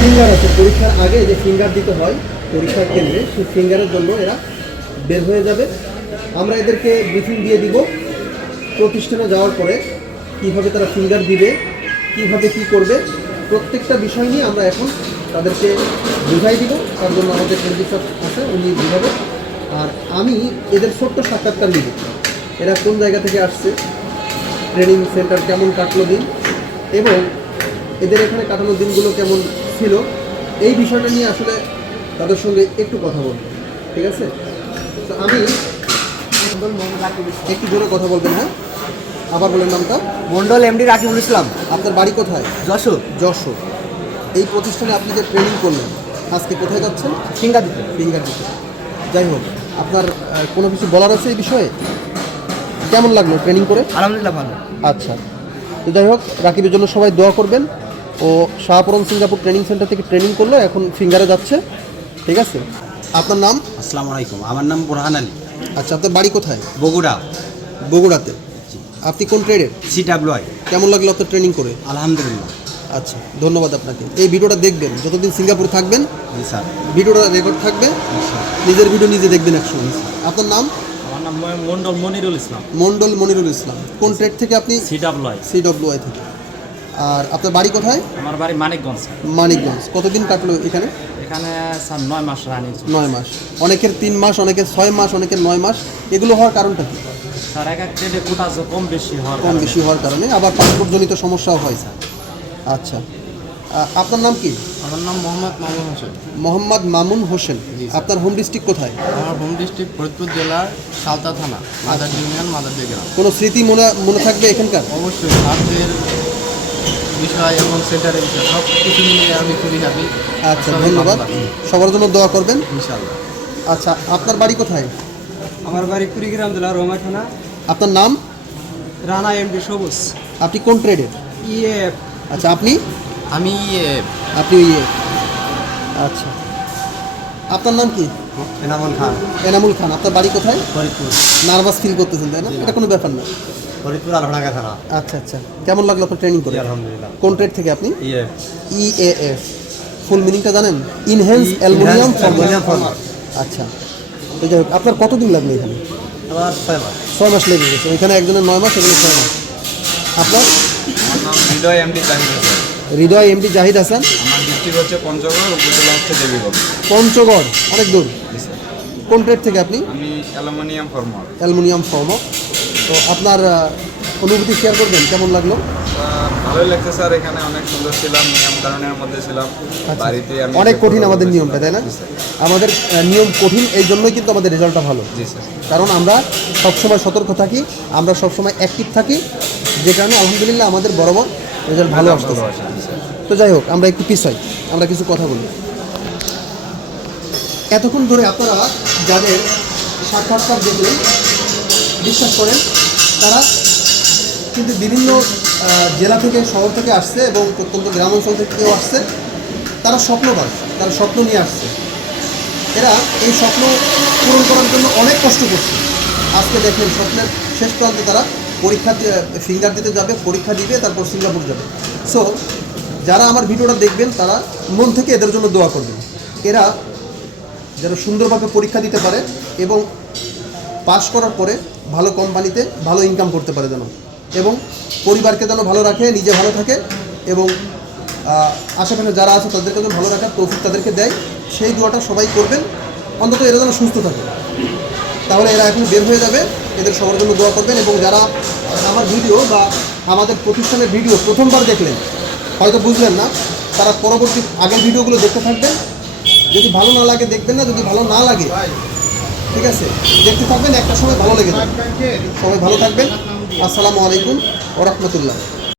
Finger আছে, পরীক্ষার আগে যে ফিঙ্গার দিতে হয় পরীক্ষার কেন্দ্রে, সেই ফিঙ্গারের জন্য এরা বের হয়ে যাবে। আমরা এদেরকে ব্রিফিং দিয়ে দিব প্রতিষ্ঠানে যাওয়ার পরে কীভাবে তারা ফিঙ্গার দিবে, কীভাবে কী করবে, প্রত্যেকটা বিষয় নিয়ে আমরা এখন তাদেরকে বুঝাই দিব। তার জন্য আমাদের কেন্দ্রিক আছে, উনি বুঝাবে। আর আমি এদের ছোট্ট সাক্ষাৎকার নিব, এরা কোন জায়গা থেকে আসছে, ট্রেনিং সেন্টার কেমন কাটলো দিন, এবং এদের এখানে কাটানো দিনগুলো কেমন ছিল, এই বিষয়টা নিয়ে আসলে তাদের সঙ্গে একটু কথা বলবো। ঠিক আছে? তো আমি একটু জোরে কথা বলবেন। হ্যাঁ, আবার বলেন নামটা। মন্ডল এমডি রাকিবুল ইসলাম। আপনার বাড়ি কোথায়? যশোর। যশোর। এই প্রতিষ্ঠানে আপনি যে ট্রেনিং করলেন, আজকে কোথায় যাচ্ছেন? ফিঙ্গার দিতে। ফিঙ্গার দিতে। যাই হোক, আপনার কোনো কিছু বলার আছে এই বিষয়ে? কেমন লাগলো ট্রেনিং করে? আলহামদুলিল্লাহ ভালো। আচ্ছা, তো যাই হোক, রাকিবের জন্য সবাই দোয়া করবেন। ও শাহপুরম সিঙ্গাপুর ট্রেনিং সেন্টার থেকে ট্রেনিং করলো, এখন ফিঙ্গারে যাচ্ছে। ঠিক আছে? আপনার নাম? আসসালামু আলাইকুম, আমার নাম বোরহান আলী। আচ্ছা, আপনার বাড়ি কোথায়? বগুড়া। বগুড়াতে। আপনি কোন ট্রেডের? CWI। কেমন লাগলো আপনার ট্রেনিং করে? আলহামদুলিল্লাহ। আচ্ছা, ধন্যবাদ আপনাকে। এই ভিডিওটা দেখবেন যতদিন সিঙ্গাপুর থাকবেন, জি স্যার। ভিডিওটা রেকর্ড থাকবে, নিজের ভিডিও নিজে দেখবেন একসঙ্গে। আপনার নাম? আমার নাম মন্ডল মনিরুল ইসলাম। মন্ডল মনিরুল ইসলাম। কোন ট্রেড থেকে আপনি? CWI। CWI থেকে। আর আপনার বাড়ি কোথায়? আমার বাড়ি মানিকগঞ্জ। মানিকগঞ্জ। কতদিন কাটলো এখানে? এখানে স্যার 9 মাস রানিং। 9 মাস। অনেকের 3 মাস, অনেকের 6 মাস, অনেকের 9 মাস। এগুলো হওয়ার কারণটা কি? স্যার এক এক ট্রেডে কোটা কম বেশি কম বেশি হওয়ার কারণে, আবার পাসপোর্টজনিত সমস্যাও হয় স্যার। আচ্ছা, আপনার নাম কি? আমার নাম মোহাম্মদ মামুন হোসেন। মোহাম্মদ মামুন হোসেন। আপনার হোম ডিস্ট্রিক্ট কোথায়? আমার হোম ডিস্ট্রিক্ট ফরিদপুর জেলার সালতা থানা, মাদার ইউনিয়ন, মাদারদী গ্রাম। কোনো স্মৃতি মনে থাকবে এখানকার? অবশ্যই স্বাস্থ্যের বিষয় এবং সেন্টারের বিষয় সব কিছু নিয়ে আমি খুবই হ্যাপি। আচ্ছা, ধন্যবাদ। সবার জন্য দোয়া করবেন ইনশাআল্লাহ। আচ্ছা, আপনার বাড়ি কোথায়? আমার বাড়ি কুড়িগ্রাম জেলা রোমা থানা। আপনার নাম? রানা এমডি সবুজ। আপনি কোন ট্রেডের? ইএফ। আচ্ছা, আপনি? আমি আপনি ইয়ে। আচ্ছা, আপনার নাম কি? এনামুল খান। এনামুল খান। আপনার বাড়ি কোথায়? ফরিদপুর। নার্ভাস ফিল করতেছেন তাই না? এটা কোনো ব্যাপার না। ফরিদপুর আলহাঙ্গা থানা। আচ্ছা আচ্ছা, কেমন লাগলো আপনার ট্রেনিং করে? আলহামদুলিল্লাহ। কোন ট্রেড থেকে আপনি? ইএফ। EAF। ফুল মিনিংটা জানেন? Enhance aluminium former. আচ্ছা, তো যাই হোক, আপনার কতদিন লাগলো এখানে? আমার 6 মাস। 6 মাস লেগে গেছে। এখানে একজনের 9 মাস, এখানে 6 মাস। আপনার? আমার নাম হৃদয় এমডি জাহিদ হাসান। হৃদয় এমডি জাহিদ হাসান। আমার ডিস্ট্রিক্ট হচ্ছে পঞ্চগড়, উপজেলা হচ্ছে দেবীগঞ্জ। পঞ্চগড়, অনেক দূর। কোন ট্রেড থেকে আপনি? আমি অ্যালুমিনিয়াম ফর্মার। Aluminium former. তো আপনার অনুভূতি শেয়ার করবেন, কেমন লাগলো? ভালোই লাগছে স্যার, এখানে অনেক সুন্দর ছিলাম, নিয়ম কানুনের মধ্যে ছিলাম। আচ্ছা। বাড়িতে আমি অনেক কঠিন আমাদের নিয়মটা, তাই না? জি স্যার। আমাদের নিয়ম কঠিন, এই জন্যই কিন্তু আমাদের রেজাল্টটা ভালো। জি স্যার। কারণ আমরা সবসময় সতর্ক থাকি, আমরা সবসময় অ্যাক্টিভ থাকি, যে কারণে আলহামদুলিল্লাহ আমাদের বরাবর রেজাল্ট ভালো আসতে। তো যাই হোক, আমরা একটু পিছাই, আমরা কিছু কথা বলি। এতক্ষণ ধরে আপনারা যাদের সাক্ষাৎকার দেখলেন, বিশ্বাস করেন তারা কিন্তু বিভিন্ন জেলা থেকে, শহর থেকে আসছে এবং প্রত্যন্ত গ্রাম অঞ্চল থেকেও আসছে। তারা স্বপ্নবাস, তারা স্বপ্ন নিয়ে আসছে। এরা এই স্বপ্ন পূরণ করার জন্য অনেক কষ্ট করছে। আজকে দেখেন স্বপ্নের শেষ প্রান্তে তারা পরীক্ষা ফিঙ্গার দিতে যাবে, পরীক্ষা দিবে, তারপর সিঙ্গাপুর যাবে। সো যারা আমার ভিডিওটা দেখবেন তারা মন থেকে এদের জন্য দোয়া করবেন। এরা যেন সুন্দরভাবে পরীক্ষা দিতে পারে এবং পাস করার পরে ভালো কোম্পানিতে ভালো ইনকাম করতে পারে যেন, এবং পরিবারকে যেন ভালো রাখে, নিজে ভালো থাকে, এবং আশেপাশে যারা আছে তাদেরকে যেন ভালো রাখার তৌফিক তাদেরকে দেয়। সেই দোয়াটা সবাই করবেন, অন্তত এরা যেন সুস্থ থাকে। তাহলে এরা এখন বের হয়ে যাবে, এদের সবার জন্য দোয়া করবেন। এবং যারা আমার ভিডিও বা আমাদের প্রতিষ্ঠানের ভিডিও প্রথমবার দেখলেন, হয়তো বুঝলেন না, তারা পরবর্তী আগের ভিডিওগুলো দেখতে থাকবেন। যদি ভালো না লাগে দেখবেন না, যদি ভালো না লাগে ঠিক আছে দেখতে থাকবেন, একটা সময় ভালো লেগে যাবে। সবাই ভালো থাকবেন। আসসালামু আলাইকুম ওয়া রাহমাতুল্লাহ।